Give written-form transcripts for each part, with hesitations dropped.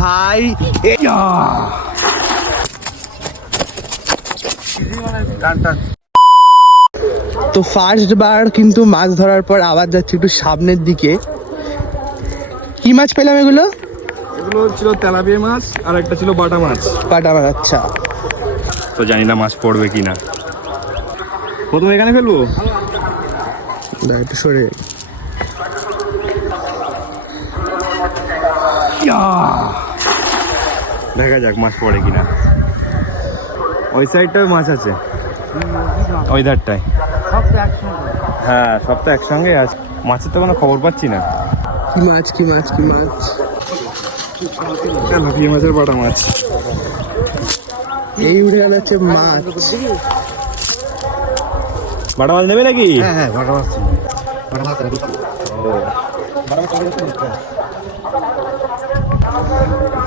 ভাই তো ফার্স্ট বার কিন্তু মাছ ধরার পর আবার যাচ্ছি একটু সামনের দিকে। কি মাছ পেলাম এগুলো? এগুলো ছিল তেলাপিয়া মাছ আর একটা ছিল বাটা মাছ। বাটা মাছ, আচ্ছা। তো জানি না মাছ পড়বে কিনা। প্রথমে এখানে ফেলবো না, একটু সরে। দেখা যাক মাছ পড়ে কিনা। ওই সাইডটায় মাছ আছে, ওই ধারটায়। হ্যাঁ, সব তো একসঙ্গে আছে। মাছের তো কোনো খবর পাচ্ছি না। কি মাছ কি মাছ কি মাছ? তেলাপিয়া মাছের বাটা মাছ। এই উঠে গেল হচ্ছে মাছ। বাটা মাছ নেবে নাকি? হ্যাঁ, বাটা মাছ।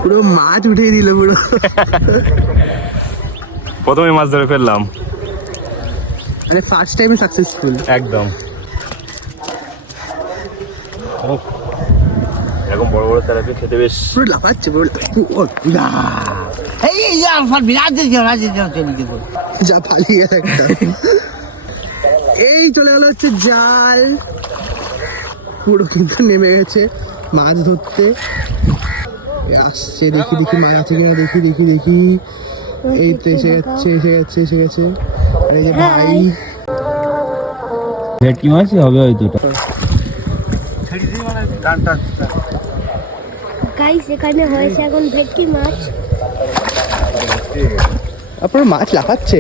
পুরো মাছ উঠিয়ে দিল পুরো। প্রথমে মাছ ধরে ফেললাম, মানে ফার্স্ট টাইম সাকসেসফুল একদম। এরকম বড় বড় তেলাপিয়া খেতে বেশ পুরো লাফাচ্ছে পুরো। যা পালিয়ে একটা। এই চলে গেল হচ্ছে জাল। পুরো কিন্তু নেমে গেছে মাছ ধরতে। আসছে, দেখি দেখি মাছ আছে কিনা, দেখি দেখি দেখি। এই তো এসে যাচ্ছে এসে যাচ্ছে এসে গেছে। আর এই যে ভাই, ভেটকি মাছই হবে হয়তো। গাইস এখানে হয়েছে এখন ভেটকি মাছ। পুরো মাছ লাফাচ্ছে।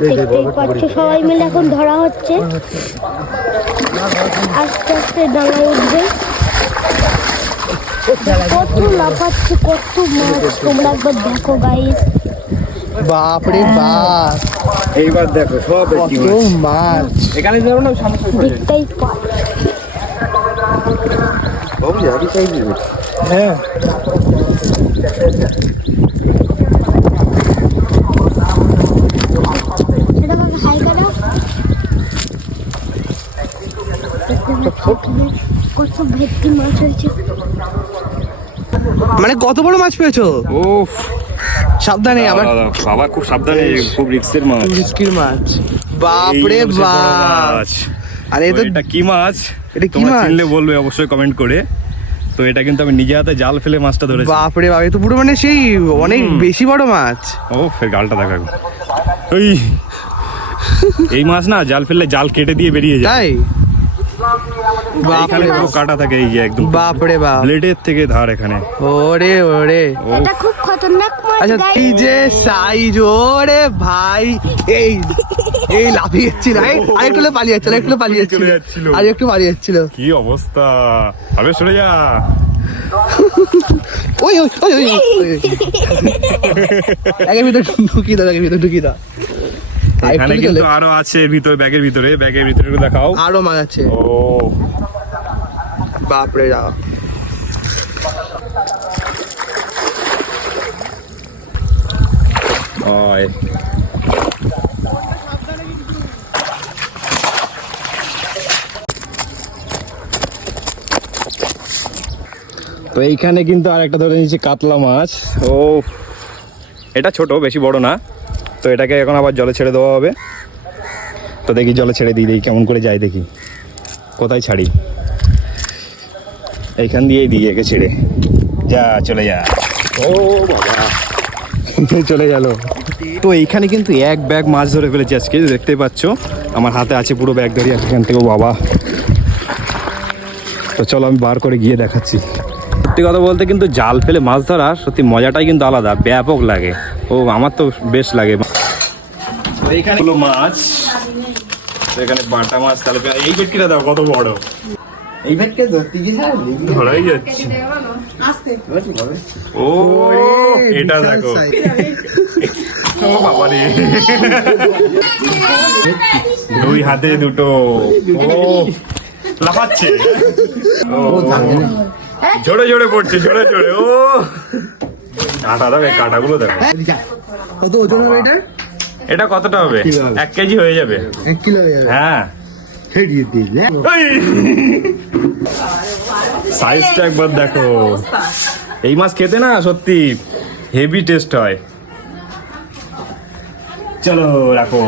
দেখতেই পাচ্ছ সবাই মিলে এখন ধরা হচ্ছে। আস্তে আস্তে ডাঙায় উঠবে। কত লাফাচ্ছে, কত মাছ, তোমরা একবার দেখো গাইস। বাপরে বাপ, এইবার দেখো সব ভেটকি কত মাছ। মাছ। এখানে যাবো না, সামনে দেখতেই পাচ্ছ। বাবু যাবি চাইবি? হ্যাঁ, এটা আমাকে হাই করো। কত ভেটকি মাছ হয়েছে। মানে কত বড় মাছ পেয়েছো? ওফ, সাবধানে, আবার বাবা খুব সাবধানে, খুব রিস্কের মাছ। রিস্কির মাছ। বাপরে এই হচ্ছে বড় বাপ। মাছ। আরে তো এটা কি মাছ? এটা কি তোমরা মাছ? চিনলে বলবে অবশ্যই কমেন্ট করে। তো এটা কিন্তু আমি নিজে হাতে জাল ফেলে মাছটা ধরেছি। বাপরে বাপ, এ তো পুরো মানে সেই অনেক বেশি বড় মাছ। ও ফের গালটা দেখা। ওই এই মাছ না জাল ফেললে জাল কেটে দিয়ে বেরিয়ে যায়। তাই? এখানে বাপরে পুরো কাটা থাকে, এই যে একদম বাপরে বাপ, ব্লেডের থেকে ধার এখানে। ওরে ওরে। এটা খুব খতরনাক মাছ আচ্ছা, গাইস। এই যে সাইজ, ওরে ভাই, এই এই লাফিয়ে যাচ্ছিল। আরেকটু পালিয়ে যাচ্ছিল, আরেকটু পালিয়ে চলে যাচ্ছিল, যাচ্ছিল। আর একটু পালিয়ে যাচ্ছিল। কি অবস্থা, আবে সরে যা। ওই ওই ওই ওই একের ভিতরে ঢুকিয়ে দাও, একের ভিতরে ঢুকিয়ে দাও। এখানে কিন্তু আরো আছে ভিতরে, ব্যাগের ভিতরে একটু দেখাও। আরো মাছ আছে। ও বাপরে বাপ। ওই তো এইখানে কিন্তু আরেকটা ধরে নিয়েছি কাতলা মাছ। ও এটা ছোট, বেশি বড় না। তো এটাকে এখন আবার জলে ছেড়ে দেওয়া হবে। তো দেখি জলে ছেড়ে দিই কেমন করে যায়, দেখি কোথায় ছাড়ি। এইখান দিয়েই দিই একে ছেড়ে। যা, চলে যা। ও বাবা, চলে গেল। তো এইখানে কিন্তু এক ব্যাগ মাছ ধরে ফেলেছি আজকে, দেখতেই পাচ্ছ আমার হাতে আছে পুরো ব্যাগ ধরি এখান থেকে। ও বাবা, তো চলো আমি বার করে গিয়ে দেখাচ্ছি। সত্যি কথা বলতে কিন্তু জাল ফেলে মাছ ধরা সত্যি মজাটাই কিন্তু আলাদা, ব্যাপক লাগে। ও আমার তো বেশ লাগে। এইখানে হলো মাছ, এখানে বাটা মাছ, তাহলে এই ভেটকিটা দাও কত বড়। এই ভেটকে ধরতে গিয়ে ধরাই যাচ্ছে। ও এটা দেখো, ও বাবা রে, দুই হাতে দুটো। ও লাফাচ্ছে, ও জোরে জোরে পড়ছে, জোরে জোরে। ও কাঁটা দেখো, কাঁটাগুলো দেখো। কত ওজন হবে এটা? এটা কতটা হবে? 1 কেজি হয়ে যাবে। 1 কিলো হয়ে যাবে। হ্যাঁ, ছেড়িয়ে দিলে ওই। সাইজটা একবার দেখো। এই মাছ খেতে না সত্যি হেভি টেস্ট হয়। চলো রাখো।